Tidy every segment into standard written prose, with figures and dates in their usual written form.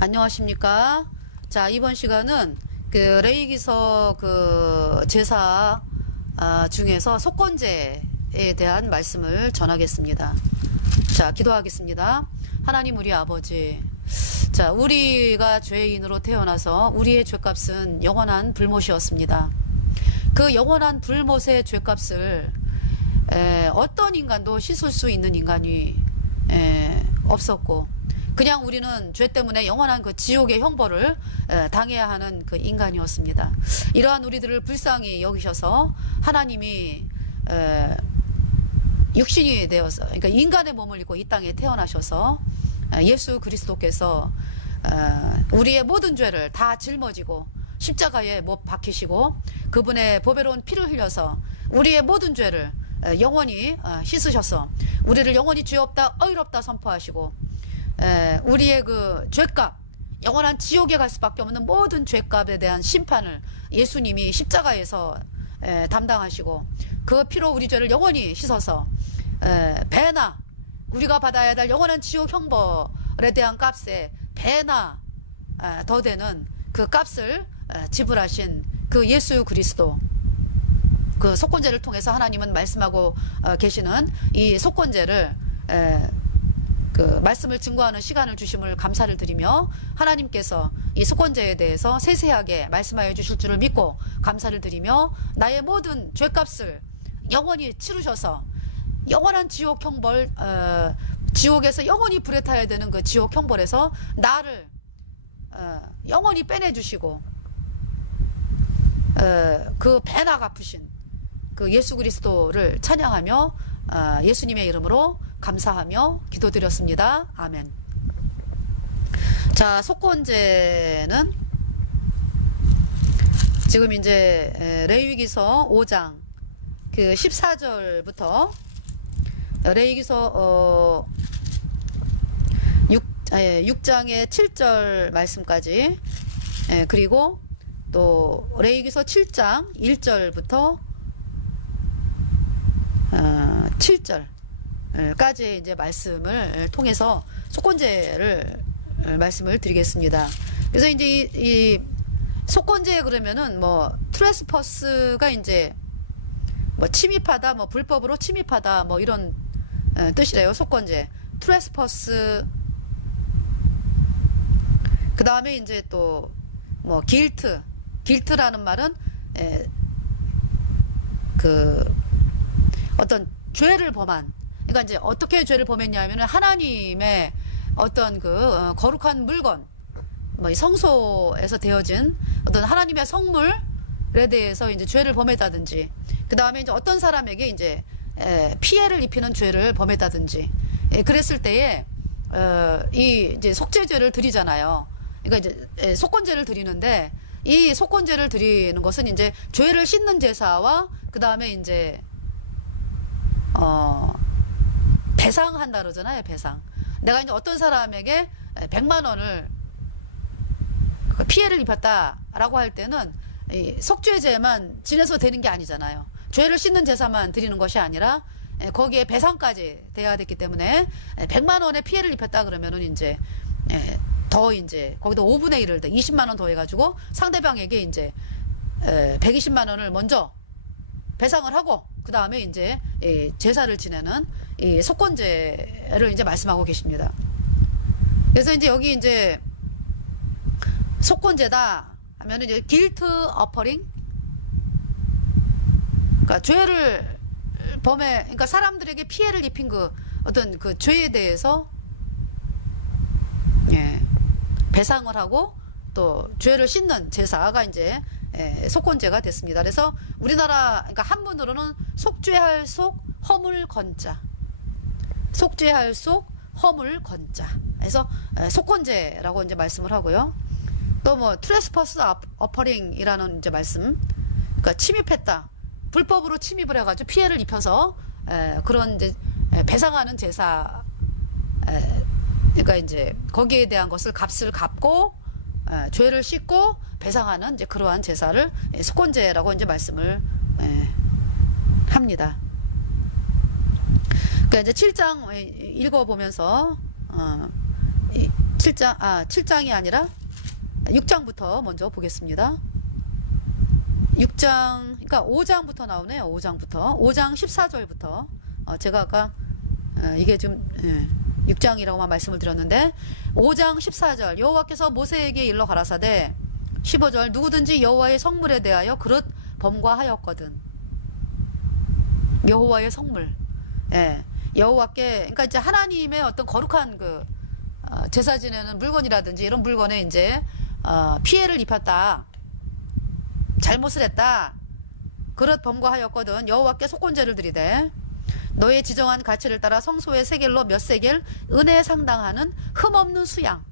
안녕하십니까. 자, 이번 시간은 그 레위기서 그 제사 중에서 속건제에 대한 말씀을 전하겠습니다. 자, 기도하겠습니다. 하나님 우리 아버지, 자, 우리가 죄인으로 태어나서 우리의 죄값은 영원한 불못이었습니다. 그 영원한 불못의 죄값을 어떤 인간도 씻을 수 있는 인간이 없었고, 그냥 우리는 죄 때문에 영원한 그 지옥의 형벌을 당해야 하는 그 인간이었습니다. 이러한 우리들을 불쌍히 여기셔서 하나님이 육신이 되어서, 그러니까 인간의 몸을 입고 이 땅에 태어나셔서 예수 그리스도께서 우리의 모든 죄를 다 짊어지고 십자가에 못 박히시고 그분의 보배로운 피를 흘려서 우리의 모든 죄를 영원히 씻으셔서 우리를 영원히 죄 없다 어이롭다 선포하시고 우리의 그 죄값, 영원한 지옥에 갈 수밖에 없는 모든 죄값에 대한 심판을 예수님이 십자가에서 담당하시고 그 피로 우리 죄를 영원히 씻어서 배나 우리가 받아야 될 영원한 지옥 형벌에 대한 값에 배나 더 되는 그 값을 지불하신 그 예수 그리스도, 그 속건제를 통해서 하나님은 말씀하고 계시는 이 속건제를 그 말씀을 증거하는 시간을 주심을 감사를 드리며, 하나님께서 이 속건제에 대해서 세세하게 말씀하여 주실 줄을 믿고 감사를 드리며, 나의 모든 죄값을 영원히 치르셔서 영원한 지옥 형벌, 지옥에서 영원히 불에 타야 되는 그 지옥 형벌에서 나를 영원히 빼내주시고 그 배나 갚으신 그 예수 그리스도를 찬양하며 예수님의 이름으로 감사하며 기도드렸습니다. 아멘. 자, 속건제는 지금 이제 레위기서 5장 그 14절부터 레위기서 6장의 7절 말씀까지, 그리고 또 레위기서 7장 1절부터 7절까지 이제 말씀을 통해서 속건제를 말씀을 드리겠습니다. 그래서 이제 이 속건제 그러면은 뭐 트레스퍼스가 이제 뭐 침입하다, 뭐 불법으로 침입하다, 뭐 이런 뜻이래요. 속건제, 트레스퍼스. 그 다음에 이제 또 뭐 길트라는 말은 그 어떤 죄를 범한, 그러니까 이제 어떻게 죄를 범했냐면은 하나님의 어떤 그 거룩한 물건, 뭐 성소에서 되어진 어떤 하나님의 성물에 대해서 이제 죄를 범했다든지, 그 다음에 이제 어떤 사람에게 이제 피해를 입히는 죄를 범했다든지, 그랬을 때에 이 이제 속죄제를 드리잖아요. 그러니까 이제 속건제를 드리는데, 이 속건제를 드리는 것은 이제 죄를 씻는 제사와 그 다음에 이제 배상한다 그러잖아요. 배상. 내가 이제 어떤 사람에게 100만 원을 피해를 입혔다라고 할 때는 이 속죄제만 지내서 되는 게 아니잖아요. 죄를 씻는 제사만 드리는 것이 아니라 거기에 배상까지 돼야 됐기 때문에 100만 원의 피해를 입혔다 그러면은 이제 더 이제 거기다 5분의 1을 더 20만 원 더 해가지고 상대방에게 이제 120만 원을 먼저 배상을 하고 그 다음에 이제 제사를 지내는 이 속건제를 이제 말씀하고 계십니다. 그래서 이제 여기 이제 속건제다 하면은 이제 길트 어퍼링, 그러니까 죄를 그러니까 사람들에게 피해를 입힌 그 어떤 그 죄에 대해서 배상을 하고 또 죄를 씻는 제사가 이제 속건제가 됐습니다. 그래서 우리나라, 그러니까 한문으로는 속죄할 속 허물 건자, 속죄할 속 허물 건자, 그래서 속건제라고 이제 말씀을 하고요. 또 뭐 트레스퍼스 어퍼링이라는 이제 말씀, 그러니까 침입했다, 불법으로 침입을 해가지고 피해를 입혀서 그런 이제 배상하는 제사, 그러니까 이제 거기에 대한 것을 값을 갚고 죄를 씻고 배상하는 이제 그러한 제사를 속건제라고 이제 말씀을 합니다. 그러니까 이제 7장 읽어보면서 7장이 아니라 6장부터 먼저 보겠습니다. 6장, 그러니까 5장부터 나오네요. 5장부터. 5장 14절부터. 제가 아까, 이게 좀, 6장이라고만 말씀을 드렸는데, 5장 14절. 여호와께서 모세에게 일러 가라사대, 15절. 누구든지 여호와의 성물에 대하여 그릇 범과하였거든. 여호와의 성물. 예. 여호와께, 그러니까 이제 하나님의 어떤 거룩한 제사 지내는 물건이라든지 이런 물건에 이제, 피해를 입혔다. 잘못을 했다. 그릇 범과하였거든. 여호와께 속건제를 드리되 너의 지정한 가치를 따라 성소의 세겔로 몇 세겔 은혜에 상당하는 흠없는 수양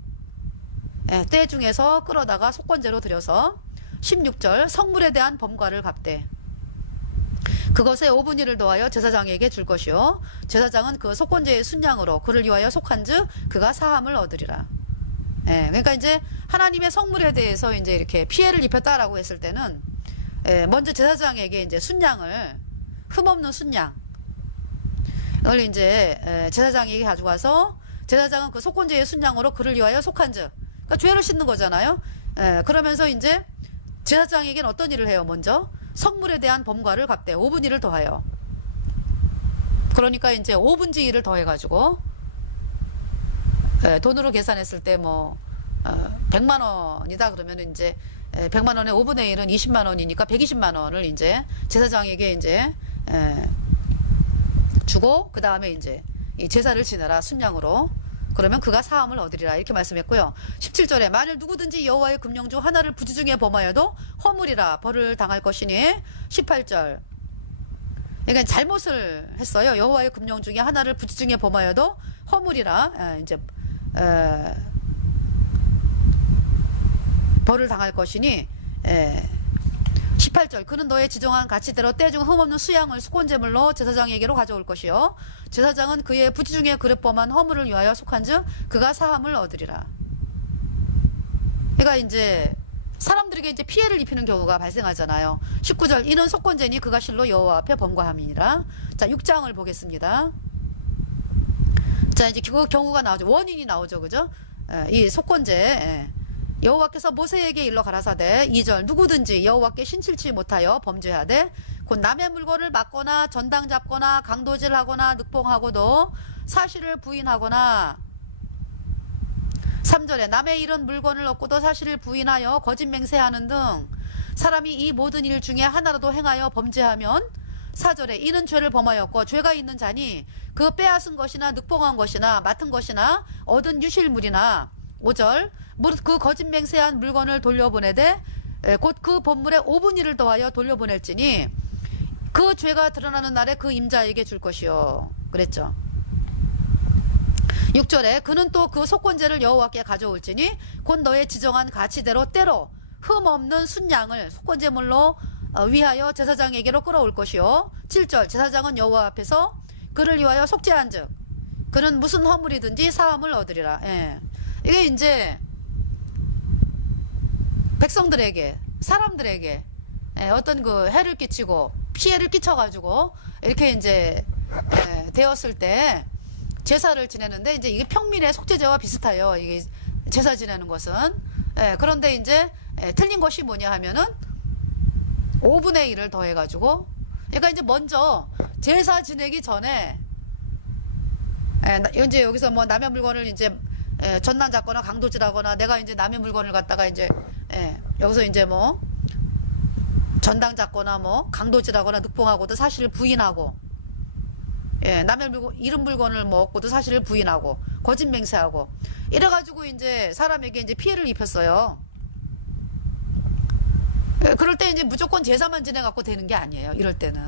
때 중에서 끌어다가 속건제로 드려서 16절 성물에 대한 범과를 갚되 그것에 5분의 1을 더하여 제사장에게 줄 것이요 제사장은 그 속건제의 순양으로 그를 위하여 속한즉 그가 사함을 얻으리라. 그러니까 이제 하나님의 성물에 대해서 이제 이렇게 피해를 입혔다라고 했을 때는 먼저 제사장에게 이제 순양을 흠없는 순양을 이제 제사장에게 가져가서 제사장은 그 속건제의 순양으로 그를 위하여 속한즉 그러니까 죄를 씻는 거잖아요. 그러면서 이제 제사장에게는 어떤 일을 해요? 먼저 성물에 대한 범과를 갚되 5분의 1을 더하여 그러니까 이제 5분의 1을 더해가지고 돈으로 계산했을 때 뭐 100만 원이다 그러면 이제 100만 원의 5분의 1은 20만 원이니까 120만 원을 이제 제사장에게 이제 주고 그 다음에 이제 이 제사를 지내라 순양으로 그러면 그가 사함을 얻으리라 이렇게 말씀했고요. 17절에 만일 누구든지 여호와의 금령 중 하나를 부지 중에 범하여도 허물이라 벌을 당할 것이니 18절 그러니까 잘못을 했어요. 여호와의 금령 중에 하나를 부지 중에 범하여도 허물이라 이제 벌을 당할 것이니 18절 그는 너의 지정한 가치대로 때중 흠없는 수양을 속건제물로 제사장에게로 가져올 것이요 제사장은 그의 부지 중에 그릇 범한 허물을 위하여 속한즉 그가 사함을 얻으리라. 그러니까 이제 사람들에게 이제 피해를 입히는 경우가 발생하잖아요. 19절 이는 속건제니 그가 실로 여호와 앞에 범과함이니라. 자 6장을 보겠습니다. 자 이제 그 경우가 나오죠. 원인이 나오죠. 그죠? 이 속건제 여호와께서 모세에게 일러 가라사대 2절 누구든지 여호와께 신칠치 못하여 범죄하되 곧 남의 물건을 막거나 전당 잡거나 강도질하거나 늑봉하고도 사실을 부인하거나 3절에 남의 잃은 물건을 얻고도 사실을 부인하여 거짓 맹세하는 등 사람이 이 모든 일 중에 하나라도 행하여 범죄하면 4절에 이는 죄를 범하였고 죄가 있는 자니 그 빼앗은 것이나 늑봉한 것이나 맡은 것이나 얻은 유실물이나 5절 무릇 그 거짓 맹세한 물건을 돌려보내되 곧 그 본물에 5분의 1을 더하여 돌려보낼지니 그 죄가 드러나는 날에 그 임자에게 줄 것이요 그랬죠. 6절에 그는 또 그 속건제를 여호와께 가져올지니 곧 너의 지정한 가치대로 때로 흠없는 순양을 속건제물로 위하여 제사장에게로 끌어올 것이요 7절 제사장은 여호와 앞에서 그를 위하여 속죄한즉 그는 무슨 허물이든지 사함을 얻으리라. 이게 이제 백성들에게 사람들에게 어떤 그 해를 끼치고 피해를 끼쳐가지고 이렇게 이제 되었을 때 제사를 지내는데 이제 이게 평민의 속죄제와 비슷해요. 이게 제사 지내는 것은 그런데 이제 틀린 것이 뭐냐 하면은 5분의 1을 더해가지고 그러니까 이제 먼저 제사 지내기 전에 이제 여기서 뭐 남의 물건을 이제 전난 잡거나 강도질하거나 내가 이제 남의 물건을 갖다가 이제 여기서 이제 뭐 전당 잡거나 뭐 강도질하거나 늑봉하고도 사실을 부인하고 남의 물건 잃은 물건을 먹고도 사실을 부인하고 거짓 맹세하고 이래가지고 이제 사람에게 이제 피해를 입혔어요. 그럴 때 이제 무조건 제사만 지내갖고 되는 게 아니에요. 이럴 때는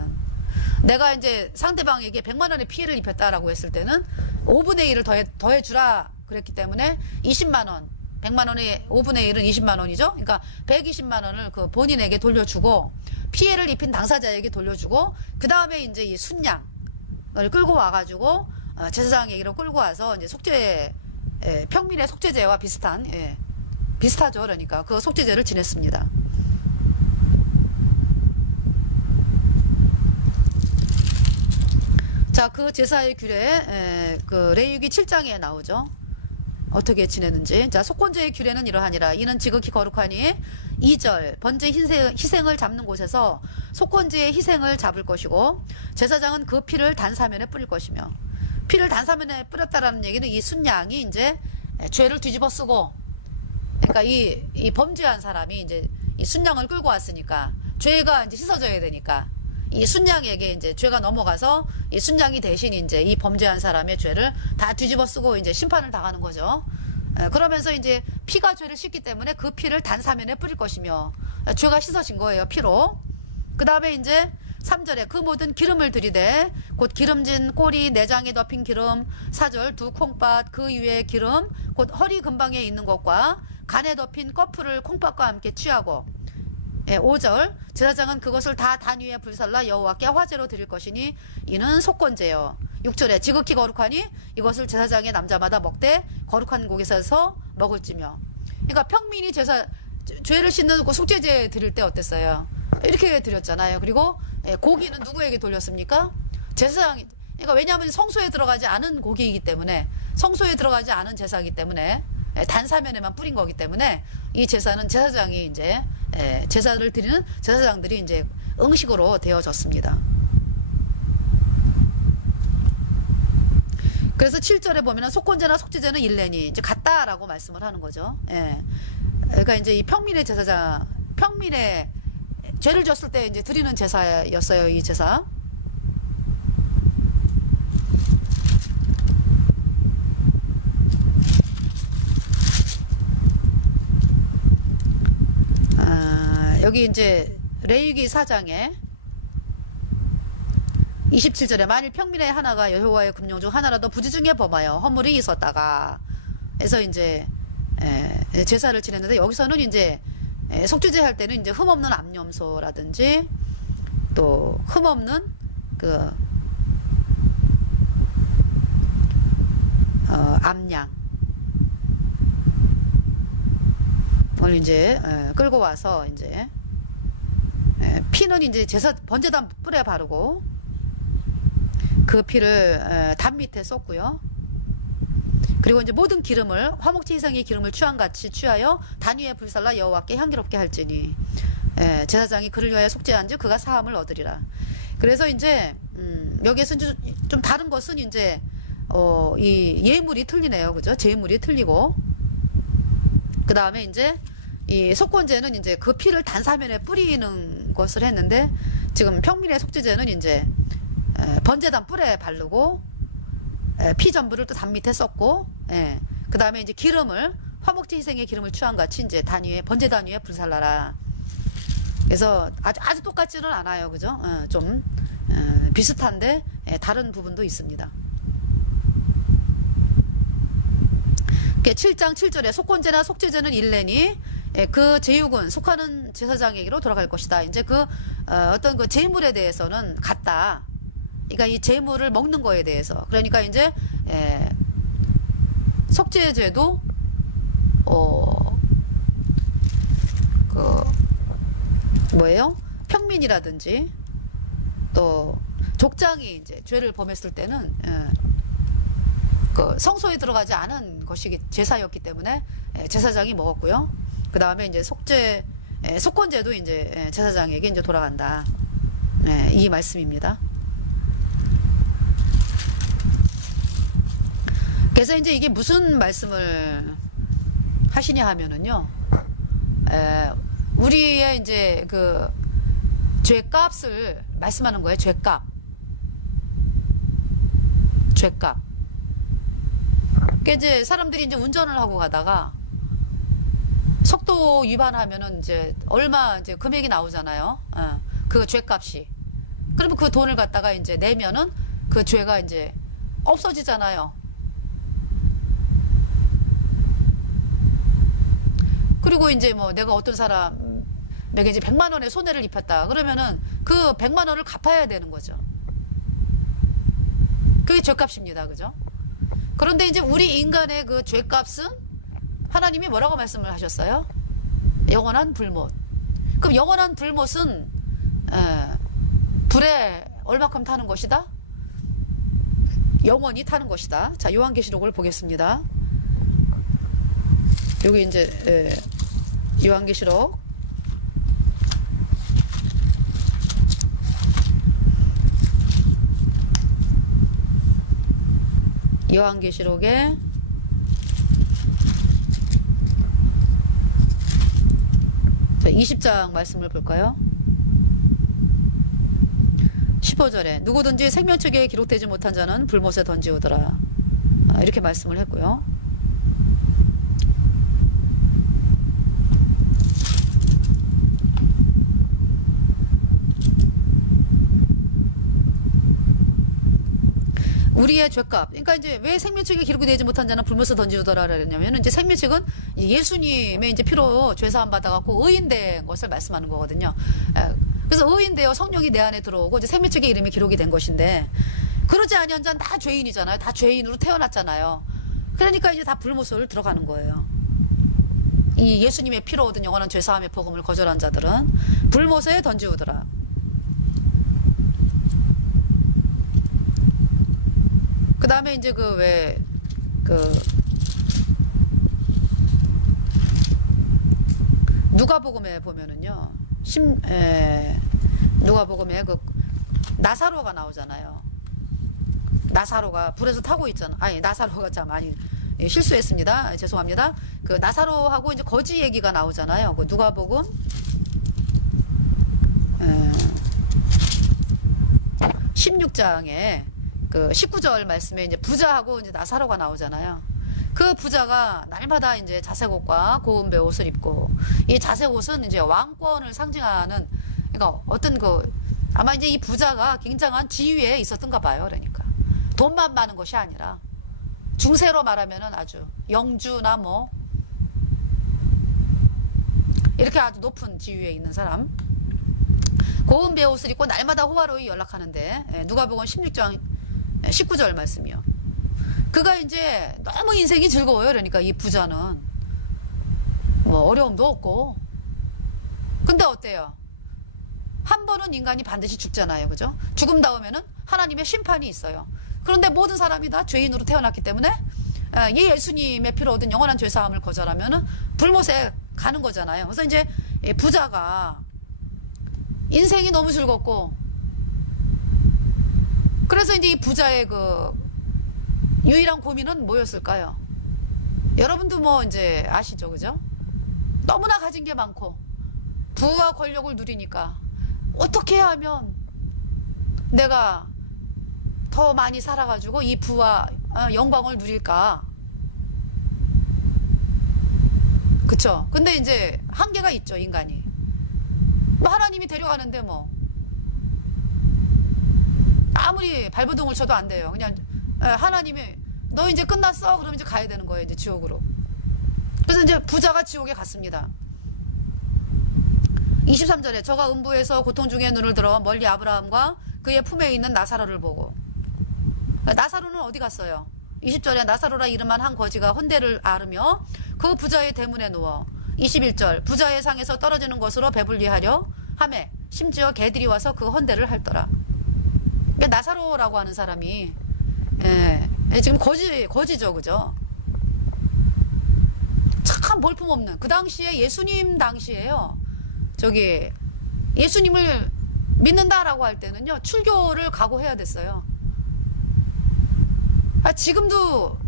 내가 이제 상대방에게 100만 원의 피해를 입혔다라고 했을 때는 5분의 1을 더해주라 그랬기 때문에 20만 원 100만 원의 5분의 1은 20만 원이죠. 그러니까 120만 원을 그 본인에게 돌려주고 피해를 입힌 당사자에게 돌려주고 그 다음에 이제 이 순양을 끌고 와가지고 제사장에게로 끌고 와서 이제 속죄 평민의 속죄제와 비슷한 비슷하죠. 그러니까 그 속죄제를 지냈습니다. 자, 그 제사의 규례 그 레위기 7장에 나오죠. 어떻게 지내는지. 자, 속건제의 규례는 이러하니라. 이는 지극히 거룩하니 2절 번제 희생을 잡는 곳에서 속건제의 희생을 잡을 것이고 제사장은 그 피를 단사면에 뿌릴 것이며, 피를 단사면에 뿌렸다라는 얘기는 이 순양이 이제 죄를 뒤집어 쓰고, 그러니까 이 범죄한 사람이 이제 이 순양을 끌고 왔으니까 죄가 이제 씻어져야 되니까 이 순양에게 이제 죄가 넘어가서 이 순양이 대신 이제 이 범죄한 사람의 죄를 다 뒤집어 쓰고 이제 심판을 당하는 거죠. 그러면서 이제 피가 죄를 씻기 때문에 그 피를 단사면에 뿌릴 것이며, 죄가 씻어진 거예요, 피로. 그 다음에 이제 3절에 그 모든 기름을 들이대 곧 기름진 꼬리 내장에 덮인 기름, 4절 두 콩팥 그 위에 기름 곧 허리 근방에 있는 것과 간에 덮인 꺼풀을 콩팥과 함께 취하고, 5절 제사장은 그것을 다 단 위에 불살라 여호와께 화제로 드릴 것이니 이는 속건제요. 6절에 지극히 거룩하니 이것을 제사장의 남자마다 먹되 거룩한 곳에서 먹을지며. 그러니까 평민이 죄를 씻는 속죄제 드릴 때 어땠어요? 이렇게 드렸잖아요. 그리고 고기는 누구에게 돌렸습니까? 제사장. 그러니까 왜냐하면 성소에 들어가지 않은 고기이기 때문에, 성소에 들어가지 않은 제사이기 때문에, 단사면에만 뿌린 거기 때문에 이 제사는 제사장이 이제 제사를 드리는 제사장들이 이제 응식으로 되어졌습니다. 그래서 7절에 보면은 속건제나 속죄제는 일례니 이제 같다라고 말씀을 하는 거죠. 그러니까 이제 이 평민의 제사장, 평민의 죄를 졌을 때 이제 드리는 제사였어요, 이 제사. 여기 이제 레위기 4장에 27절에 만일 평민의 하나가 여호와의 금령 중 하나라도 부지 중에 범하여 허물이 있었다가 해서 이제 제사를 지냈는데, 여기서는 이제 속죄제 할 때는 이제 흠없는 암염소라든지 또 흠없는 그 암양 을 이제 끌고 와서 이제 피는 이제 번제단 뿔에 바르고 그 피를 담 밑에 쏟고요. 그리고 이제 모든 기름을 화목제 희생의 기름을 취한같이 취하여 단 위에 불살라 여호와께 향기롭게 할지니 제사장이 그를 위하여 속죄한즉 그가 사함을 얻으리라. 그래서 이제 여기에서 좀 다른 것은 이제 이 예물이 틀리네요, 그죠? 제물이 틀리고, 그 다음에 이제 이 속건제는 이제 그 피를 단사면에 뿌리는 것을 했는데, 지금 평민의 속죄제는 이제 번제단 뿔에 바르고 피 전부를 또 담 밑에 썼고, 그 다음에 이제 기름을 화목제 희생의 기름을 취한 같이 이제 번제단 위에 불살라라. 그래서 아주 똑같지는 않아요, 그죠? 좀 비슷한데 다른 부분도 있습니다. 7장 7절에 속건제나 속죄제는 일례니 그 제육은 속하는 제사장에게로 돌아갈 것이다. 이제 그 어떤 그 제물에 대해서는 같다. 그러니까 이 제물을 먹는 거에 대해서. 그러니까 이제 속죄제도 그 뭐예요? 평민이라든지 또 족장이 이제 죄를 범했을 때는 그 성소에 들어가지 않은 것이 제사였기 때문에 제사장이 먹었고요. 그 다음에 이제 속건제도 이제 제사장에게 이제 돌아간다. 이 말씀입니다. 그래서 이제 이게 무슨 말씀을 하시냐 하면은요, 우리의 이제 그 죄값을 말씀하는 거예요. 죄값. 그러니까 이제 사람들이 이제 운전을 하고 가다가 속도 위반하면은 이제 얼마 이제 금액이 나오잖아요. 그 죄값이. 그러면 그 돈을 갖다가 이제 내면은 그 죄가 이제 없어지잖아요. 그리고 이제 뭐 내가 어떤 사람에게 이제 100만 원의 손해를 입혔다. 그러면은 그 100만 원을 갚아야 되는 거죠. 그게 죄값입니다. 그죠? 그런데 이제 우리 인간의 그 죄값은 하나님이 뭐라고 말씀을 하셨어요? 영원한 불못. 그럼 영원한 불못은 불에 얼마큼 타는 것이다? 영원히 타는 것이다. 자, 요한계시록을 보겠습니다. 여기 이제 요한계시록 요한계시록에 20장 말씀을 볼까요? 15절에 누구든지 생명책에 기록되지 못한 자는 불못에 던지우더라. 이렇게 말씀을 했고요. 우리의 죄값. 그러니까 이제 왜 생명책에 기록이 되지 못한 자는 불못에 던지우더라 그랬냐면, 이제 생명책은 예수님의 이제 피로 죄사함 받아갖고 의인된 것을 말씀하는 거거든요. 그래서 의인되어 성령이 내 안에 들어오고 이제 생명책에 이름이 기록이 된 것인데, 그러지 아니한 자는 다 죄인이잖아요. 다 죄인으로 태어났잖아요. 그러니까 이제 다 불못을 들어가는 거예요. 이 예수님의 피로 얻은 영원한 죄사함의 복음을 거절한 자들은 불못에 던지우더라. 그 다음에 이제 누가복음에 보면은요, 누가복음에 나사로가 나오잖아요. 나사로가 불에서 타고 있잖아. 아니, 나사로가 참 많이 실수했습니다. 죄송합니다. 그 나사로하고 이제 거지 얘기가 나오잖아요. 그 누가복음 16장에 그 19절 말씀에 이제 부자하고 이제 나사로가 나오잖아요. 그 부자가 날마다 이제 자색 옷과 고운 베옷을 입고, 이 자색 옷은 이제 왕권을 상징하는, 그러니까 어떤 아마 이제 이 부자가 굉장한 지위에 있었던가 봐요. 그러니까 돈만 많은 것이 아니라 중세로 말하면은 아주 영주나 뭐 이렇게 아주 높은 지위에 있는 사람, 고운 베옷을 입고 날마다 호화로이 연락하는데, 누가복음 16장 19절 말씀이요. 그가 이제 너무 인생이 즐거워요. 그러니까 이 부자는 뭐 어려움도 없고. 근데 어때요? 한 번은 인간이 반드시 죽잖아요. 그죠? 죽음 다음에는 하나님의 심판이 있어요. 그런데 모든 사람이 다 죄인으로 태어났기 때문에 이 예수님의 피로 얻은 영원한 죄사함을 거절하면은 불못에 가는 거잖아요. 그래서 이제 부자가 인생이 너무 즐겁고, 그래서 이제 이 부자의 유일한 고민은 뭐였을까요? 여러분도 뭐 이제 아시죠, 그죠? 너무나 가진 게 많고 부와 권력을 누리니까 어떻게 하면 내가 더 많이 살아가지고 이 부와 영광을 누릴까? 그쵸? 근데 이제 한계가 있죠, 인간이. 뭐 하나님이 데려가는데 뭐 아무리 발버둥을 쳐도 안 돼요. 그냥 하나님이 너 이제 끝났어? 그러면 이제 가야 되는 거예요, 이제 지옥으로. 그래서 이제 부자가 지옥에 갔습니다. 23절에 저가 음부에서 고통 중에 눈을 들어 멀리 아브라함과 그의 품에 있는 나사로를 보고. 나사로는 어디 갔어요? 20절에 나사로라 이름한 한 거지가 혼대를 앓으며 그 부자의 대문에 누워. 21절 부자의 상에서 떨어지는 것으로 배불리하려 하매 심지어 개들이 와서 그 혼대를 핥더라. 그러니까 나사로라고 하는 사람이 지금 거지죠, 그죠? 참 볼품없는, 그 당시에 예수님 당시에요. 예수님을 믿는다라고 할 때는요, 출교를 각오해야 됐어요. 지금도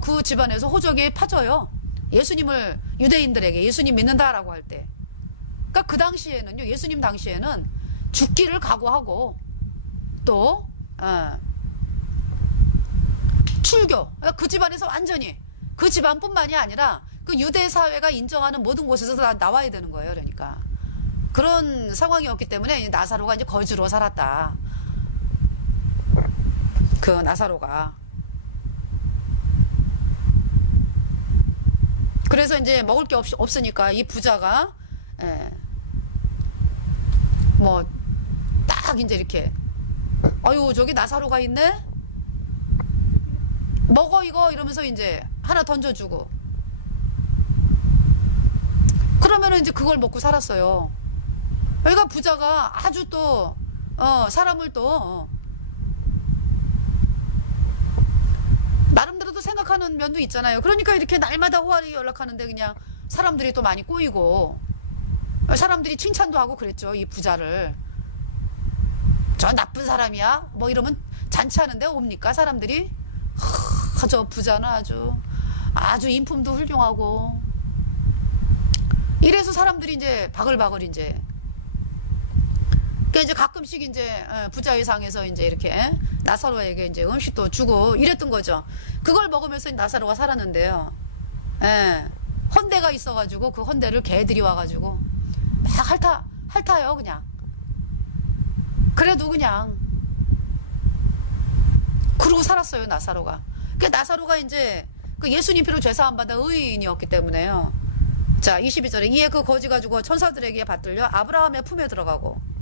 그 집안에서 호적이 파져요. 예수님을 유대인들에게 예수님 믿는다라고 할 때. 그러니까 그 당시에는요, 예수님 당시에는 죽기를 각오하고 또 출교. 그러니까 그 집안에서 완전히, 그 집안뿐만이 아니라 그 유대 사회가 인정하는 모든 곳에서 다 나와야 되는 거예요. 그러니까 그런 상황이었기 때문에 나사로가 이제 거지로 살았다. 그 나사로가. 그래서 이제 먹을 게 없으니까 이 부자가 뭐 딱 이제 이렇게, 아유 저기 나사로가 있네, 먹어 이거, 이러면서 이제 하나 던져주고, 그러면은 이제 그걸 먹고 살았어요. 그러니까 부자가 아주 또 사람을 또 나름대로 하나님께서도 생각하는 면도 있잖아요. 그러니까 이렇게 날마다 호화를 연락하는데 그냥 사람들이 또 많이 꼬이고 사람들이 칭찬도 하고 그랬죠. 이 부자를. 저 나쁜 사람이야? 뭐 이러면 잔치하는데 옵니까? 사람들이? 저 부자는 아주 인품도 훌륭하고. 이래서 사람들이 이제 바글바글 이제. 그러니까 이제 가끔씩 이제 부자회상에서 이제 이렇게 나사로에게 이제 음식도 주고 이랬던 거죠. 그걸 먹으면서 나사로가 살았는데요. 예. 헌대가 있어가지고 그 헌대를 개들이 와가지고 막 핥아요 그냥. 그래도 그냥 그러고 살았어요 나사로가. 그 나사로가 이제 그 예수님 피로 죄사함 받아 의인이었기 때문에요. 자 22절에 이에 그 거지 가지고 천사들에게 받들려 아브라함의 품에 들어가고.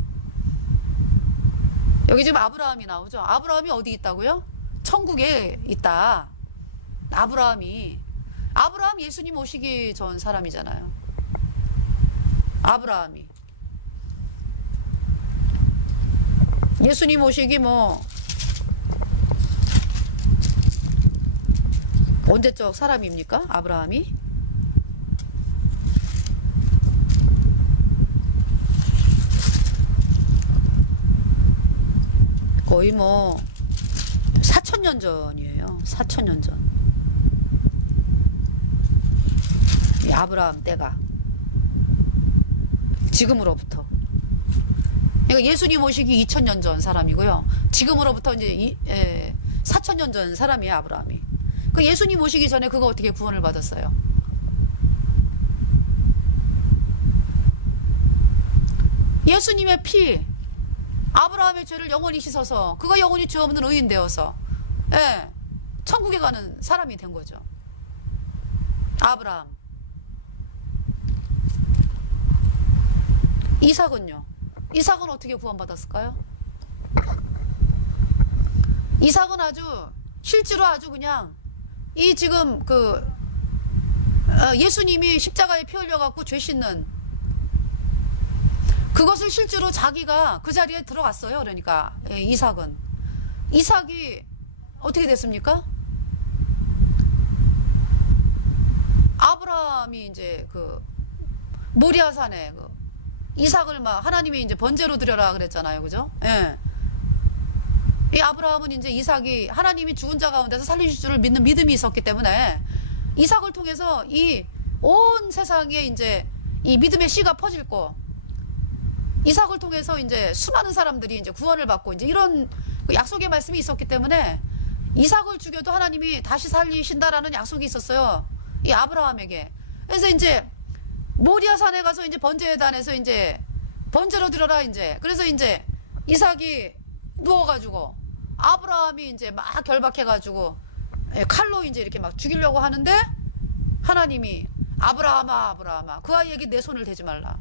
여기 지금 아브라함이 나오죠. 아브라함이 어디 있다고요? 천국에 있다. 아브라함 예수님 오시기 전 사람이잖아요. 아브라함이 예수님 오시기 뭐 언제적 사람입니까? 아브라함이? 거의 뭐 4,000년 전이에요. 4,000년 전. 이 아브라함 때가 지금으로부터. 그러니까 예수님 오시기 2,000년 전 사람이고요. 지금으로부터 이제 4,000년 전 사람이에요, 아브라함이. 그 예수님 오시기 전에 그거 어떻게 구원을 받았어요? 예수님의 피, 아브라함의 죄를 영원히 씻어서 그가 영원히 죄 없는 의인 되어서 천국에 가는 사람이 된 거죠. 아브라함. 이삭은요? 이삭은 어떻게 구원받았을까요? 이삭은 실제로 그냥 이 지금 예수님이 십자가에 피 흘려갖고 죄 씻는 그것을 실제로 자기가 그 자리에 들어갔어요. 그러니까 이삭이 어떻게 됐습니까? 아브라함이 이제 모리아산에 이삭을 막 하나님이 이제 번제로 드려라 그랬잖아요. 그죠? 예. 이 아브라함은 이제 이삭이 하나님이 죽은 자 가운데서 살리실 줄을 믿는 믿음이 있었기 때문에 이삭을 통해서 이 온 세상에 이제 이 믿음의 씨가 퍼질고 이삭을 통해서 이제 수많은 사람들이 이제 구원을 받고 이제 이런 약속의 말씀이 있었기 때문에 이삭을 죽여도 하나님이 다시 살리신다라는 약속이 있었어요. 이 아브라함에게. 그래서 이제 모리아산에 가서 이제 번제단에서 이제 번제로 드려라 이제. 그래서 이제 이삭이 누워가지고 아브라함이 이제 막 결박해가지고 칼로 이제 이렇게 막 죽이려고 하는데 하나님이 아브라함아 그 아이에게 내 손을 대지 말라.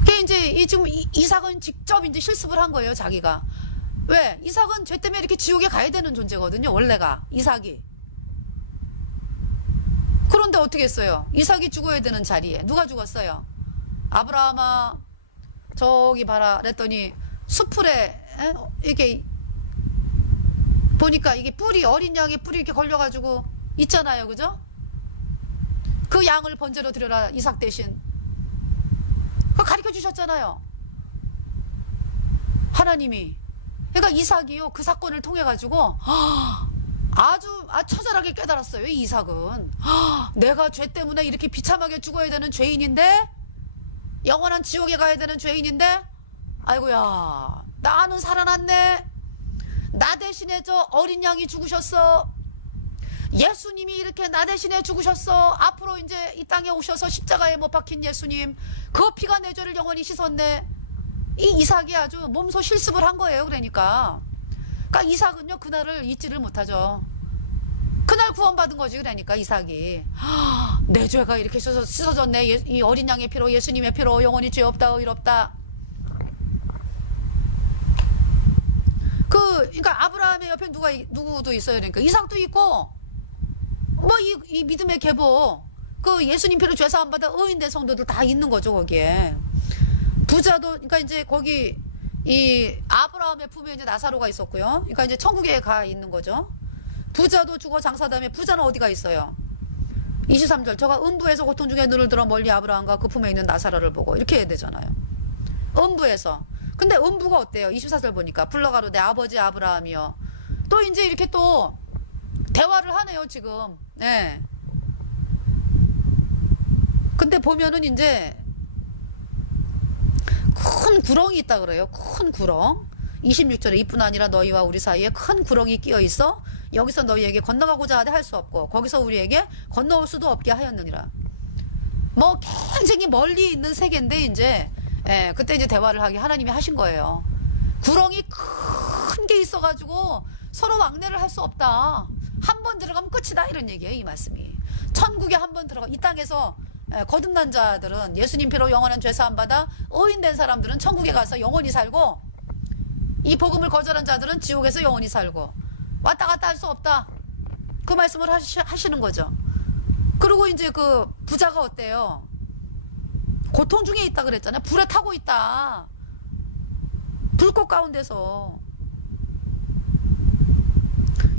그게 이제 지금 이삭은 직접 이제 실습을 한 거예요 자기가. 왜? 이삭은 죄 때문에 이렇게 지옥에 가야 되는 존재거든요 원래가 이삭이. 그런데 어떻게 했어요? 이삭이 죽어야 되는 자리에 누가 죽었어요? 아브라함아 저기 봐라 그랬더니 수풀에 이렇게 보니까 이게 뿔이 어린 양의 뿔이 이렇게 걸려가지고 있잖아요 그죠? 그 양을 번제로 드려라 이삭 대신. 그거 가르쳐 주셨잖아요 하나님이. 그러니까 이삭이요 그 사건을 통해 가지고 아주 처절하게 깨달았어요. 이 이삭은 내가 죄 때문에 이렇게 비참하게 죽어야 되는 죄인인데 영원한 지옥에 가야 되는 죄인인데 아이고야 나는 살아났네. 나 대신에 저 어린 양이 죽으셨어. 예수님이 이렇게 나 대신에 죽으셨어. 앞으로 이제 이 땅에 오셔서 십자가에 못 박힌 예수님 그 피가 내 죄를 영원히 씻었네. 이 이삭이 아주 몸소 실습을 한 거예요. 그러니까 이삭은요 그날을 잊지를 못하죠. 그날 구원받은 거지. 그러니까 이삭이 내 죄가 이렇게 씻어졌네. 이 어린 양의 피로 예수님의 피로 영원히 죄 없다 의롭다. 그러니까 아브라함의 옆에 누구도 있어요. 그러니까 이삭도 있고 뭐 이 믿음의 계보 그 예수님 피로 죄사함 받아 의인된 성도들 다 있는 거죠 거기에. 부자도 그러니까 이제 거기 이 아브라함의 품에 이제 나사로가 있었고요. 그러니까 이제 천국에 가 있는 거죠. 부자도 죽어 장사다음에 부자는 어디가 있어요? 23절 저가 음부에서 고통 중에 눈을 들어 멀리 아브라함과 그 품에 있는 나사로를 보고 이렇게 해야 되잖아요. 음부에서. 근데 음부가 어때요? 24절 보니까 불러가로 내 아버지 아브라함이요. 또 이제 이렇게 또 대화를 하네요 지금. 네. 근데 보면은 이제 큰 구렁이 있다 그래요. 큰 구렁. 26절에 이뿐 아니라 너희와 우리 사이에 큰 구렁이 끼어 있어 여기서 너희에게 건너가고자 하되 할 수 없고 거기서 우리에게 건너올 수도 없게 하였느니라. 뭐 굉장히 멀리 있는 세계인데 이제 그때 이제 대화를 하게 하나님이 하신 거예요. 구렁이 큰 게 있어가지고 서로 왕래를 할 수 없다. 한 번 들어가면 끝이다 이런 얘기예요. 이 말씀이. 천국에 한 번 들어가 이 땅에서 거듭난 자들은 예수님 피로 영원한 죄사함 받아 의인된 사람들은 천국에 가서 영원히 살고 이 복음을 거절한 자들은 지옥에서 영원히 살고 왔다 갔다 할 수 없다. 그 말씀을 하시는 거죠. 그리고 이제 그 부자가 어때요? 고통 중에 있다 그랬잖아요. 불에 타고 있다. 불꽃 가운데서.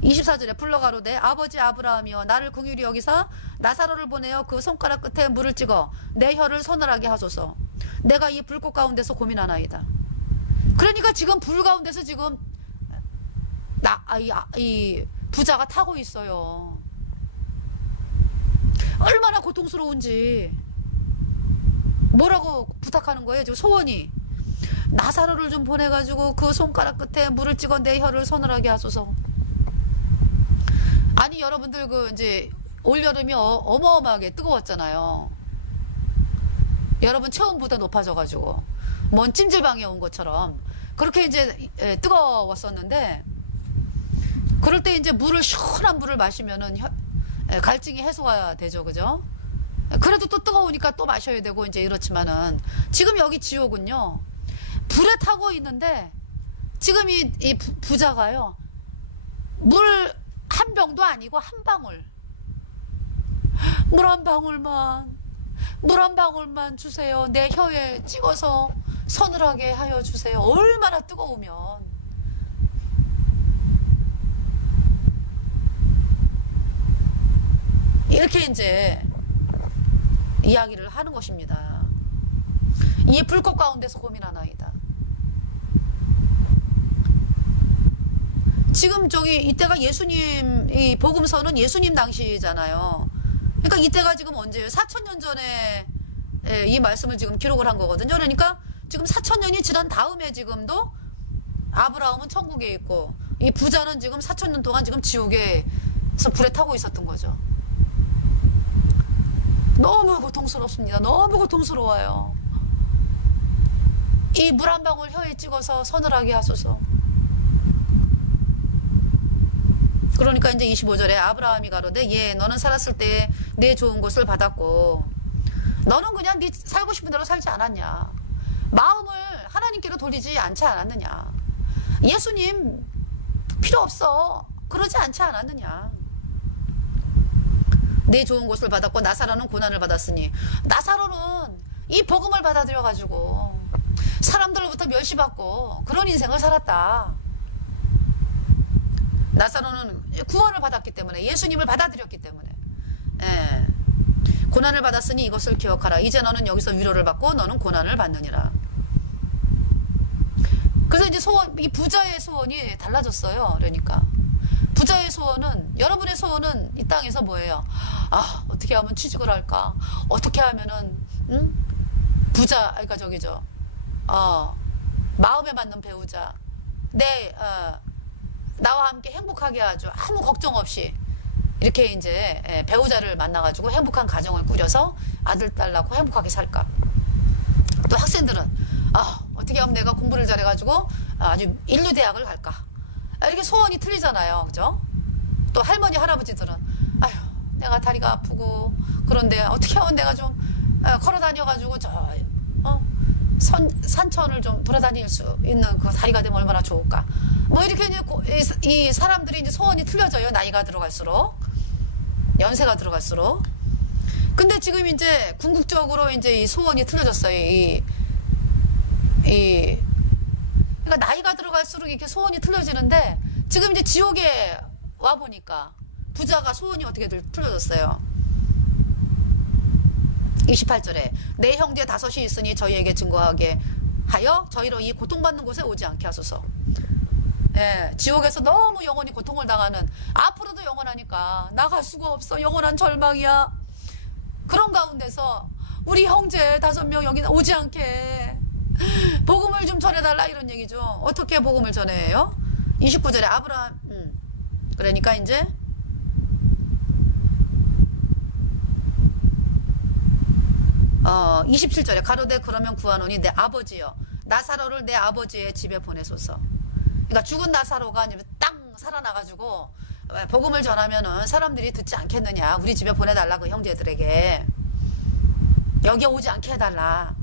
24절에 불러가로되 아버지 아브라함이여 나를 긍휼히 여기사 나사로를 보내어 그 손가락 끝에 물을 찍어 내 혀를 서늘하게 하소서. 내가 이 불꽃 가운데서 고민하나이다. 그러니까 지금 불 가운데서 지금 이 부자가 타고 있어요. 얼마나 고통스러운지. 뭐라고 부탁하는 거예요? 지금 소원이 나사로를 좀 보내가지고 그 손가락 끝에 물을 찍어 내 혀를 서늘하게 하소서. 아니 여러분들 그 이제 올여름이 어마어마하게 뜨거웠잖아요. 여러분 체온보다 높아져가지고 뭔 찜질방에 온 것처럼 그렇게 이제 뜨거웠었는데 그럴 때 이제 물을 시원한 물을 마시면은 갈증이 해소가 되죠, 그죠? 그래도 또 뜨거우니까 또 마셔야 되고 이제 이렇지만은 지금 여기 지옥은요 불에 타고 있는데 지금 이 부자가요 물 한 병도 아니고 한 방울 물 한 방울만 주세요. 내 혀에 찍어서 서늘하게 하여 주세요. 얼마나 뜨거우면. 이렇게 이제 이야기를 하는 것입니다. 이 불꽃 가운데서 고민하나이다. 지금 이때가 예수님, 이 복음서는 예수님 당시잖아요. 그러니까 이때가 지금 언제예요? 4,000년 전에 이 말씀을 지금 기록을 한 거거든요. 그러니까 지금 4,000년이 지난 다음에 지금도 아브라함은 천국에 있고 이 부자는 지금 4,000년 동안 지금 지옥에서 불에 타고 있었던 거죠. 너무 고통스럽습니다. 너무 고통스러워요. 이 물 한 방울 혀에 찍어서 서늘하게 하소서. 그러니까 이제 25절에 아브라함이 가로되 예 너는 살았을 때 내 좋은 것을 받았고 너는 그냥 네 살고 싶은 대로 살지 않았냐. 마음을 하나님께로 돌리지 않지 않았느냐. 예수님 필요 없어. 그러지 않지 않았느냐. 내 좋은 것을 받았고 나사로는 고난을 받았으니 나사로는 이 복음을 받아들여가지고 사람들로부터 멸시받고 그런 인생을 살았다. 나사로는 구원을 받았기 때문에 예수님을 받아들였기 때문에 고난을 받았으니 이것을 기억하라. 이제 너는 여기서 위로를 받고 너는 고난을 받느니라. 그래서 이제 이 부자의 소원이 달라졌어요. 그러니까 부자의 소원은 여러분의 소원은 이 땅에서 뭐예요? 아 어떻게 하면 취직을 할까? 어떻게 하면은 부자 그러니까 저기죠. 마음에 맞는 배우자 나와 함께 행복하게 하죠. 아무 걱정 없이 이렇게 이제 배우자를 만나가지고 행복한 가정을 꾸려서 아들 딸 낳고 행복하게 살까. 또 학생들은 어떻게 하면 내가 공부를 잘해가지고 아주 인류대학을 갈까. 이렇게 소원이 틀리잖아요. 그죠? 또 할머니 할아버지들은 아휴 내가 다리가 아프고 그런데 어떻게 하면 내가 좀 걸어 다녀가지고 산천을 좀 돌아다닐 수 있는 그 다리가 되면 얼마나 좋을까. 뭐 이렇게 이제 이 사람들이 이제 소원이 틀려져요. 나이가 들어갈수록 연세가 들어갈수록. 근데 지금 이제 궁극적으로 이제 이 소원이 틀려졌어요. 그러니까 나이가 들어갈수록 이렇게 소원이 틀려지는데 지금 이제 지옥에 와 보니까 부자가 소원이 어떻게 풀려졌어요. 28절에 내 형제 다섯이 있으니 저희에게 증거하게 하여 저희로 이 고통받는 곳에 오지 않게 하소서. 예, 지옥에서 너무 영원히 고통을 당하는, 앞으로도 영원하니까 나갈 수가 없어, 영원한 절망이야. 그런 가운데서 우리 형제 5명 여기 오지 않게 복음을 좀 전해달라, 이런 얘기죠. 어떻게 복음을 전해요? 29절에 아브라함, 그러니까 이제 27절에 가로되 그러면 구하노니 내 아버지여 나사로를 내 아버지의 집에 보내소서. 그러니까 죽은 나사로가 땅 살아나가지고 복음을 전하면은 사람들이 듣지 않겠느냐, 우리 집에 보내달라, 그 형제들에게 여기에 오지 않게 해달라.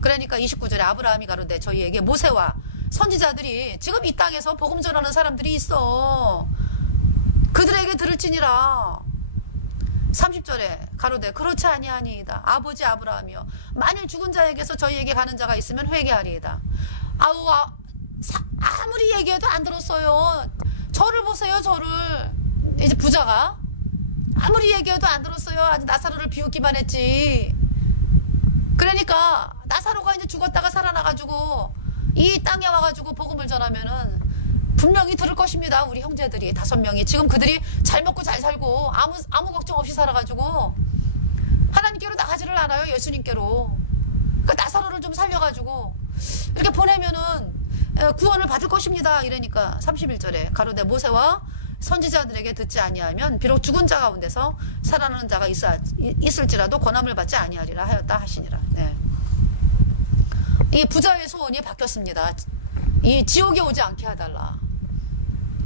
그러니까 29절에 아브라함이 가로되 저희에게 모세와 선지자들이 지금 이 땅에서 복음 전하는 사람들이 있어, 그들에게 들을지니라. 30절에 가로되 그렇지 아니하니이다. 아버지 아브라함이여 만일 죽은 자에게서 저희에게 가는 자가 있으면 회개하리이다. 아무리 얘기해도 안 들었어요. 저를 보세요, 저를. 이제 부자가 아무리 얘기해도 안 들었어요. 아직 나사로를 비웃기만 했지. 그러니까 나사로가 이제 죽었다가 살아나가지고 이 땅에 와가지고 복음을 전하면은 분명히 들을 것입니다. 우리 형제들이 5명이 지금 그들이 잘 먹고 잘 살고 아무 걱정 없이 살아가지고 하나님께로 나가지를 않아요. 예수님께로. 그 나사로를 좀 살려가지고 이렇게 보내면은 구원을 받을 것입니다. 이러니까 31절에 가로되 모세와 선지자들에게 듣지 아니하면 비록 죽은 자 가운데서 살아나는 자가 있을지라도 권함을 받지 아니하리라 하였다 하시니라. 네. 이 부자의 소원이 바뀌었습니다. 이 지옥에 오지 않게 해달라.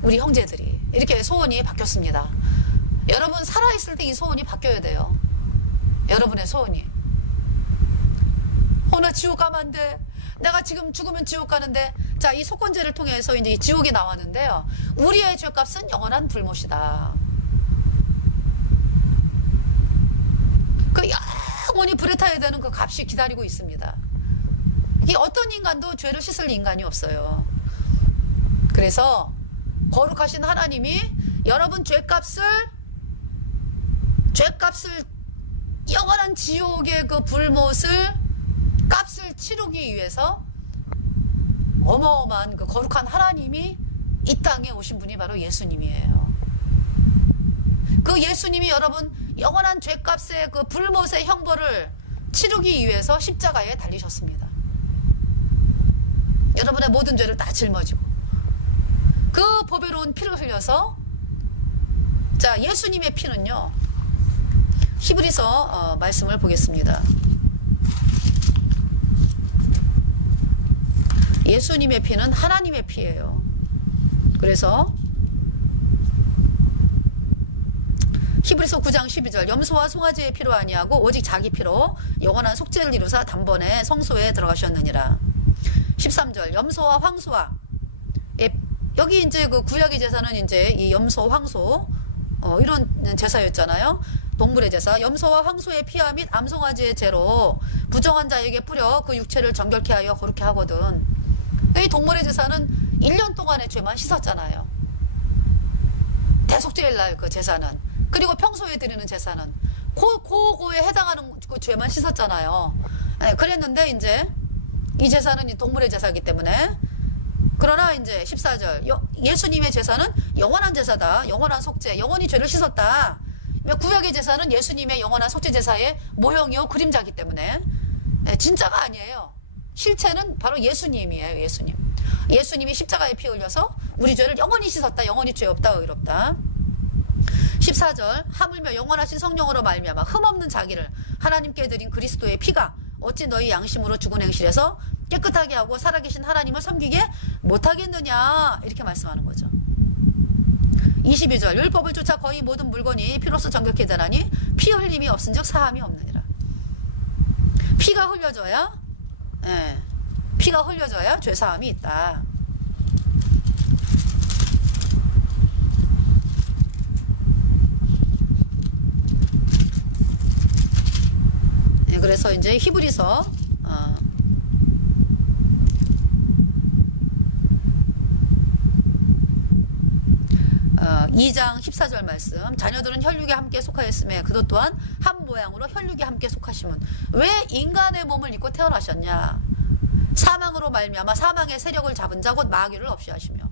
우리 형제들이 이렇게 소원이 바뀌었습니다. 여러분 살아있을 때 이 소원이 바뀌어야 돼요. 여러분의 소원이. 나 지옥 가면 안 돼. 내가 지금 죽으면 지옥 가는데. 자, 이 속건제를 통해서 이제 지옥이 나왔는데요. 우리의 죄값은 영원한 불못이다. 그 영원히 불에 타야 되는 그 값이 기다리고 있습니다. 이 어떤 인간도 죄를 씻을 인간이 없어요. 그래서 거룩하신 하나님이 여러분 죄값을 영원한 지옥의 그 불못을 값을 치르기 위해서 어마어마한 그 거룩한 하나님이 이 땅에 오신 분이 바로 예수님이에요. 그 예수님이 여러분 영원한 죄값의 그 불못의 형벌을 치르기 위해서 십자가에 달리셨습니다. 여러분의 모든 죄를 다 짊어지고 그 보배로운 피를 흘려서, 자, 예수님의 피는요, 히브리서 말씀을 보겠습니다. 예수님의 피는 하나님의 피예요. 그래서 히브리서 9장 12절 염소와 송아지의 피로 아니하고 오직 자기 피로 영원한 속죄를 이루사 단번에 성소에 들어가셨느니라. 13절 염소와 황소와, 여기 이제 그 구약의 제사는 이제 이 염소, 황소 이런 제사였잖아요. 동물의 제사. 염소와 황소의 피와 및 암송아지의 죄로 부정한 자에게 뿌려 그 육체를 정결케 하여 거룩케 하거든. 이 동물의 제사는 1년 동안의 죄만 씻었잖아요. 대속죄일 날 그 제사는. 그리고 평소에 드리는 제사는 그거에 해당하는 그 죄만 씻었잖아요. 네, 그랬는데 이제 이 제사는 이 동물의 제사이기 때문에. 그러나 이제 14절 예수님의 제사는 영원한 제사다. 영원한 속죄, 영원히 죄를 씻었다. 구약의 제사는 예수님의 영원한 속죄 제사의 모형이요 그림자이기 때문에 진짜가 아니에요. 실체는 바로 예수님이에요. 예수님이 십자가에 피 흘려서 우리 죄를 영원히 씻었다. 영원히 죄 없다. 의롭다. 14절 하물며 영원하신 성령으로 말미암아 흠없는 자기를 하나님께 드린 그리스도의 피가 어찌 너희 양심으로 죽은 행실에서 깨끗하게 하고 살아계신 하나님을 섬기게 못하겠느냐, 이렇게 말씀하는 거죠. 22절 율법을 쫓아 거의 모든 물건이 피로써 정결케 되나니 피 흘림이 없은즉 사함이 없느니라. 피가 흘려져야, 피가 흘려져야 죄사함이 있다. 그래서 이제 히브리서 2장 14절 말씀. 자녀들은 혈육에 함께 속하였음에 그도 또한 한 모양으로 혈육에 함께 속하시면. 왜 인간의 몸을 입고 태어나셨냐? 사망으로 말미암아 사망의 세력을 잡은 자 곧 마귀를 없이 하시며.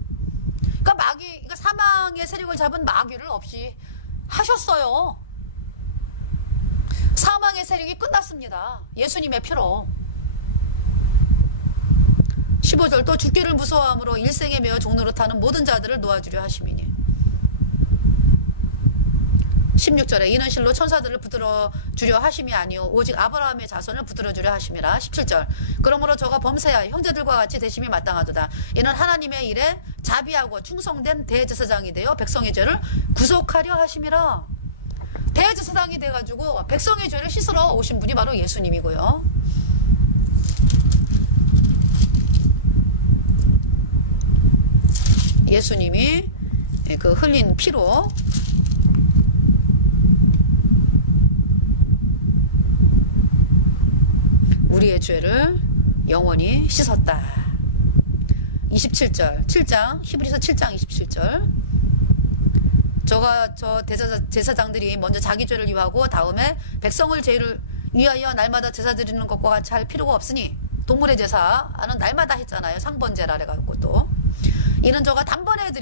그러니까 사망의 세력을 잡은 마귀를 없이 하셨어요. 사망의 세력이 끝났습니다. 예수님의 피로. 15절 또 죽기를 무서워함으로 일생에 매어 종로로 타는 모든 자들을 놓아주려 하심이니. 16절에 이는 실로 천사들을 붙들어 주려 하심이 아니요 오직 아브라함의 자손을 붙들어 주려 하심이라. 17절 그러므로 저가 범사야 형제들과 같이 되심이 마땅하도다. 이는 하나님의 일에 자비하고 충성된 대제사장이 되어 백성의 죄를 구속하려 하심이라. 대제사장이 돼가지고 백성의 죄를 씻으러 오신 분이 바로 예수님이고요. 예수님이 그 흘린 피로 우리의 죄를 영원히 씻었다. 27절 7장 히브리서 7장 27절 저 제사장들이 먼저 자기 죄를 위하고 다음에 백성을 죄를 위하여 날마다 제사 드리는 것과 같이 할 필요가 없으니. 동물의 제사는 날마다 했잖아요. 상번제라 해가지고. 또 이는 저가 단번에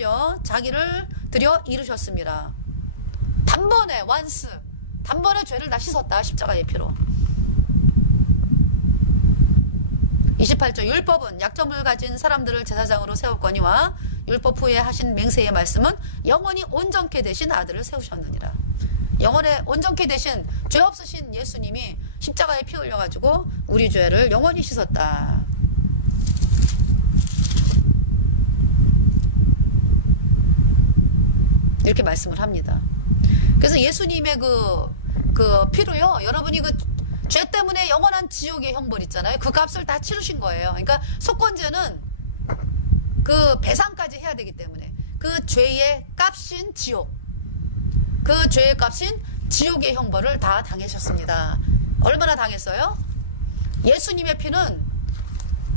자기를 드려 이루셨습니다. 단번에 완스 단번에 죄를 다 씻었다. 십자가의 피로. 28절 율법은 약점을 가진 사람들을 제사장으로 세웠거니와 율법 후에 하신 맹세의 말씀은 영원히 온전케 되신 아들을 세우셨느니라. 영원에 온전케 되신 죄 없으신 예수님이 십자가에 피 흘려가지고 우리 죄를 영원히 씻었다. 이렇게 말씀을 합니다. 그래서 예수님의 그 피로요, 여러분이 죄 때문에 영원한 지옥의 형벌 있잖아요. 그 값을 다 치르신 거예요. 그러니까 속건제는 그 배상까지 해야 되기 때문에 그 죄의 값인 지옥, 그 죄의 값인 지옥의 형벌을 다 당하셨습니다. 얼마나 당했어요? 예수님의 피는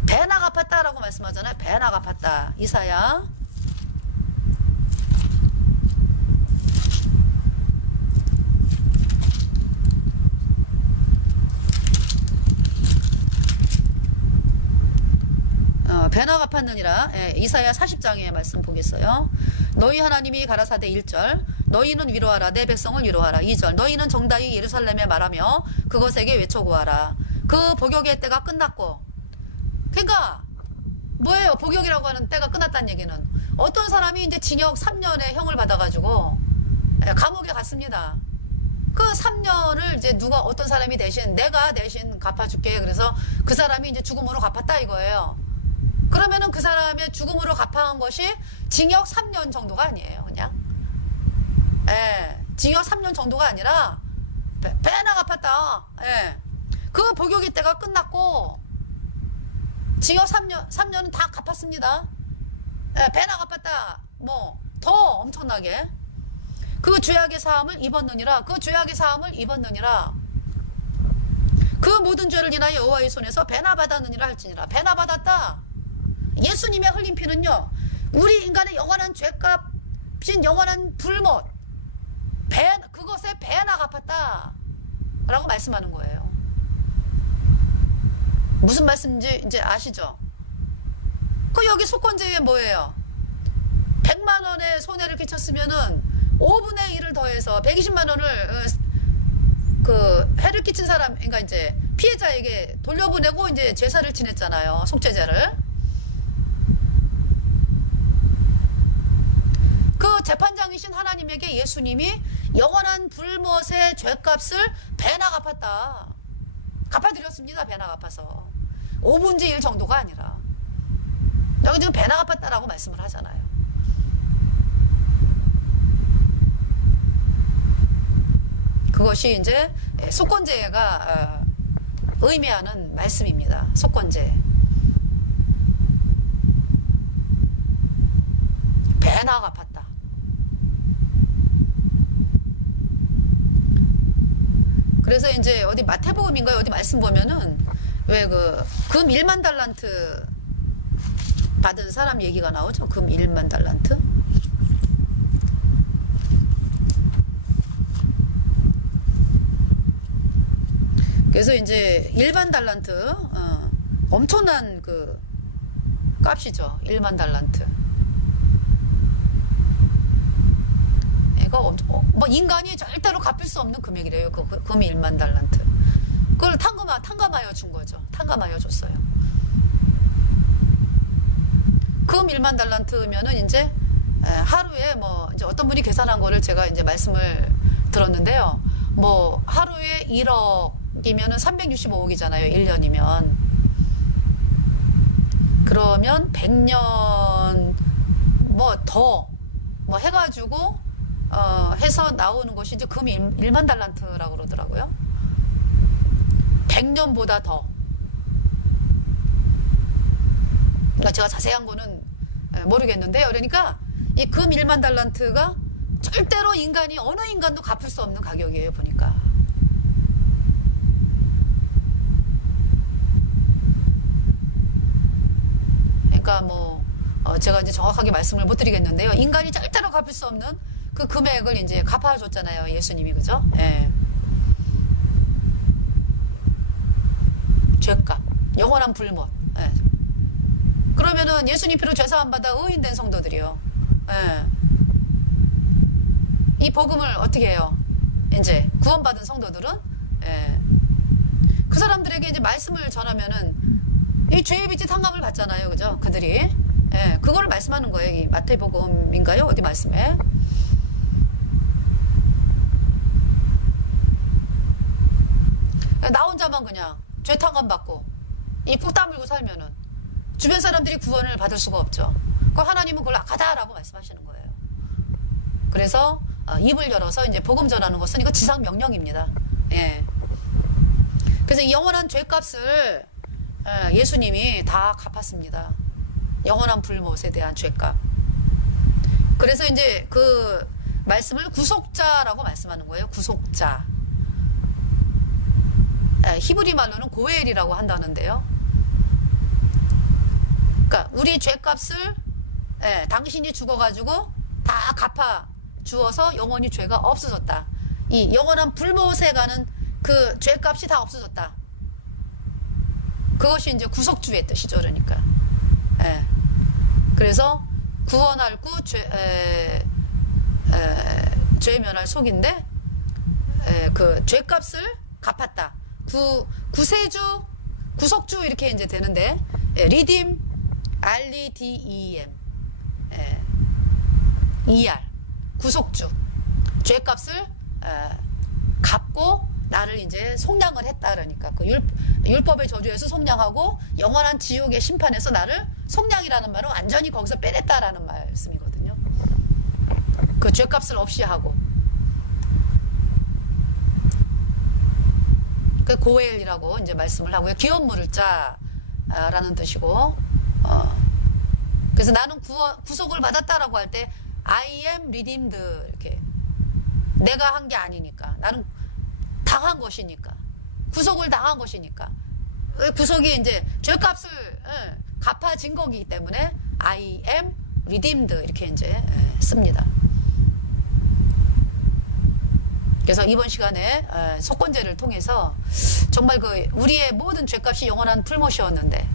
배나 갚았다라고 말씀하잖아요. 배나 갚았다. 이사야 40장의 말씀 보겠어요. 너희 하나님이 가라사대 1절 너희는 위로하라 내 백성을 위로하라. 2절 너희는 정다이 예루살렘에 말하며 그것에게 외쳐고하라. 그 복역의 때가 끝났고. 그러니까 뭐예요? 복역이라고 하는 때가 끝났다는 얘기는 어떤 사람이 이제 징역 3년의 형을 받아가지고 감옥에 갔습니다. 그 3년을 이제 어떤 사람이 내가 대신 갚아줄게. 그래서 그 사람이 이제 죽음으로 갚았다 이거예요. 그러면은 그 사람의 죽음으로 갚아온 것이 징역 3년 정도가 아니에요. 그냥. 징역 3년 정도가 아니라 배나 갚았다. 그 복역의 때가 끝났고 징역 3년은 다 갚았습니다. 배나 갚았다. 뭐 더 엄청나게 그 죄악의 사함을 입었느니라. 그 죄악의 사함을 입었느니라. 그 모든 죄를 인하여 여호와의 손에서 배나 받았느니라 할지니라. 배나 받았다. 예수님의 흘린 피는요, 우리 인간의 영원한 죄값인 영원한 불못, 그것에 배나 갚았다 라고 말씀하는 거예요. 무슨 말씀인지 이제 아시죠? 여기 속건제에 뭐예요? 100만 원의 손해를 끼쳤으면은 5분의 1을 더해서 120만 원을 해를 끼친 사람, 그러니까 이제 피해자에게 돌려보내고 이제 제사를 지냈잖아요. 속죄제를. 그 재판장이신 하나님에게 예수님이 영원한 불못의 죄값을 배나 갚았다. 갚아드렸습니다. 배나 갚아서. 5분의 1 정도가 아니라. 여기 지금 배나 갚았다라고 말씀을 하잖아요. 그것이 이제 속건제가 의미하는 말씀입니다. 속건제. 배나 갚았다. 그래서 이제 어디 마태복음인가요? 어디 말씀 보면은 왜 금 1만 달란트 받은 사람 얘기가 나오죠. 금 1만 달란트. 그래서 이제 1만 달란트, 엄청난 그 값이죠. 1만 달란트. 이거 뭐 인간이 절대로 갚을 수 없는 금액이래요. 그 금이 1만 달란트. 그걸 탕감하여 준 거죠. 탕감하여 줬어요. 금 1만 달란트면은 이제 하루에 뭐 이제 어떤 분이 계산한 거를 제가 이제 말씀을 들었는데요. 뭐 하루에 1억이면은 365억이잖아요. 1년이면. 그러면 100년 뭐 더 뭐 해가지고 해서 나오는 것이 이제 금 1만 달란트라고 그러더라고요. 100년보다 더. 그러니까 제가 자세한 거는 모르겠는데요. 그러니까 이 금 1만 달란트가 절대로 인간이 어느 인간도 갚을 수 없는 가격이에요. 보니까. 그러니까 뭐 제가 이제 정확하게 말씀을 못 드리겠는데요. 인간이 절대로 갚을 수 없는 그 금액을 이제 갚아줬잖아요. 예수님이. 그죠? 예. 죄값. 영원한 불못. 예. 그러면은 예수님 피로 죄사함 받아 의인된 성도들이요. 예. 이 복음을 어떻게 해요? 이제 구원받은 성도들은 예. 그 사람들에게 이제 말씀을 전하면은 이 죄의 빚이 탕감을 받잖아요. 그죠? 그들이. 예. 그거를 말씀하는 거예요. 이 마태복음인가요? 어디 말씀에? 나 혼자만 그냥 죄 탕감 받고 이 푹 다물고 살면은 주변 사람들이 구원을 받을 수가 없죠. 그 하나님은 그걸 악하다라고 말씀하시는 거예요. 그래서 입을 열어서 이제 복음 전하는 것은 이거 지상 명령입니다. 예. 그래서 이 영원한 죄값을 예수님이 다 갚았습니다. 영원한 불못에 대한 죄값. 그래서 이제 그 말씀을 구속자라고 말씀하는 거예요. 구속자. 히브리 말로는 고엘이라고 한다는데요. 그러니까 우리 죄값을 당신이 죽어가지고 다 갚아 주어서 영원히 죄가 없어졌다. 이 영원한 불못에 가는 그 죄값이 다 없어졌다. 그것이 이제 구속주의 뜻이죠. 그러니까. 그래서 구원할 구 죄 면할 속인데 그 죄값을 갚았다. 구세주, 구속주 이렇게 이제 되는데 리딤, REDEM, ER, 구속주, 죄값을 갚고 나를 이제 속량을 했다. 그러니까 그 율법의 저주에서 속량하고 영원한 지옥의 심판에서 나를 속량이라는 말은 완전히 거기서 빼냈다라는 말씀이거든요. 그 죄값을 없이 하고. 그 고엘이라고 이제 말씀을 하고요. 기업 물을 자라는 뜻이고, 그래서 나는 구속을 받았다라고 할 때 I am redeemed 이렇게 내가 한 게 아니니까 나는 당한 것이니까 구속을 당한 것이니까 구속이 이제 죄값을 갚아진 거기 때문에 I am redeemed 이렇게 이제 씁니다. 그래서 이번 시간에 속건제를 통해서 정말 그 우리의 모든 죄값이 영원한 불못이었는데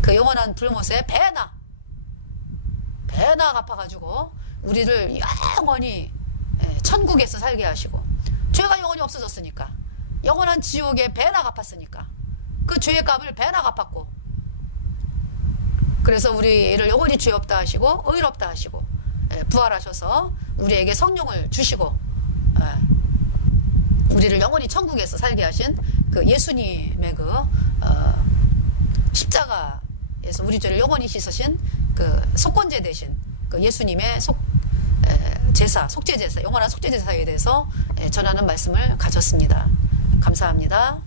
그 영원한 불못에 배나 갚아가지고 우리를 영원히 천국에서 살게 하시고 죄가 영원히 없어졌으니까 영원한 지옥에 배나 갚았으니까 그 죄의 값을 배나 갚았고 그래서 우리를 영원히 죄 없다 하시고 의롭다 하시고 부활하셔서 우리에게 성령을 주시고 우리를 영원히 천국에서 살게 하신 그 예수님의 그 십자가에서 우리 죄를 영원히 씻으신 그 속건제 대신 그 예수님의 속죄제사, 영원한 속죄제사에 대해서 전하는 말씀을 가졌습니다. 감사합니다.